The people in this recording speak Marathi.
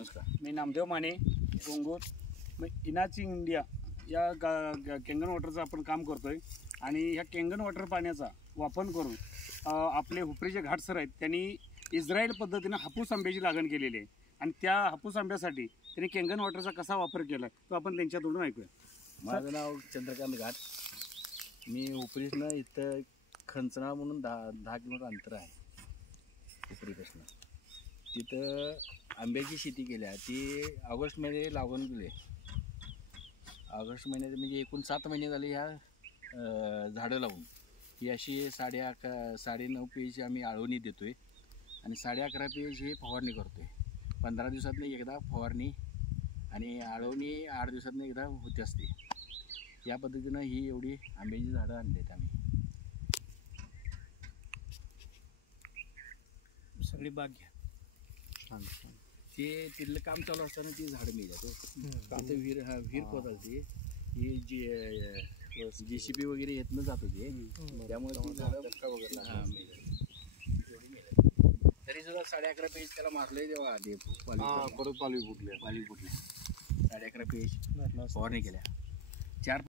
नमस्कार. मी नामदेव माने गोंगूर इनाची इंडिया या केंगन वॉटरचं आपण काम करतोय आणि ह्या केंगन वॉटर पाण्याचा वापर करून आपले हुपरीचे घाट सर आहेत त्यांनी इस्रायल पद्धतीनं हापूस आंब्याची लागण केलेली आहे आणि त्या हापूस आंब्यासाठी त्यांनी केंगन वॉटरचा कसा वापर केला तो आपण त्यांच्याकडून ऐकूया. माझं नाव चंद्रकांत घाट. मी हुपरीतनं इथं खंचनाळ म्हणून 10 किलोमीटर अंतर आहे हुपरीपासून. तिथं आंब्याची शेती केल्या. ती ऑगस्टमध्ये लागवण केली. ऑगस्ट महिन्यात म्हणजे एकूण 7 महिने झाले ह्या झाडं लावून. ही अशी 9.5 पेज आम्ही आळवणी देतो आहे आणि 11.5 पेज ही फवारणी करतो आहे. 15 दिवसातनं एकदा फवारणी आणि आळवणी 8 दिवसातनं एकदा होते असते. या पद्धतीनं ही एवढी आंब्याची झाडं आणली आहेत आम्ही. सगळी बाग घ्या. ते तिथलं काम चालू असताना ती झाडं मिळतात. आता विहीर खोदायची ही JCB वगैरे येतनं जात होते त्यामुळे ती झाडं हां मिळतात. एवढी मिळतात तरी सुद्धा 11.5 पेज त्याला मारलंय तेव्हा आधी परत पालवी फुटल्या 11.5 पेज फवारणी केल्या. 4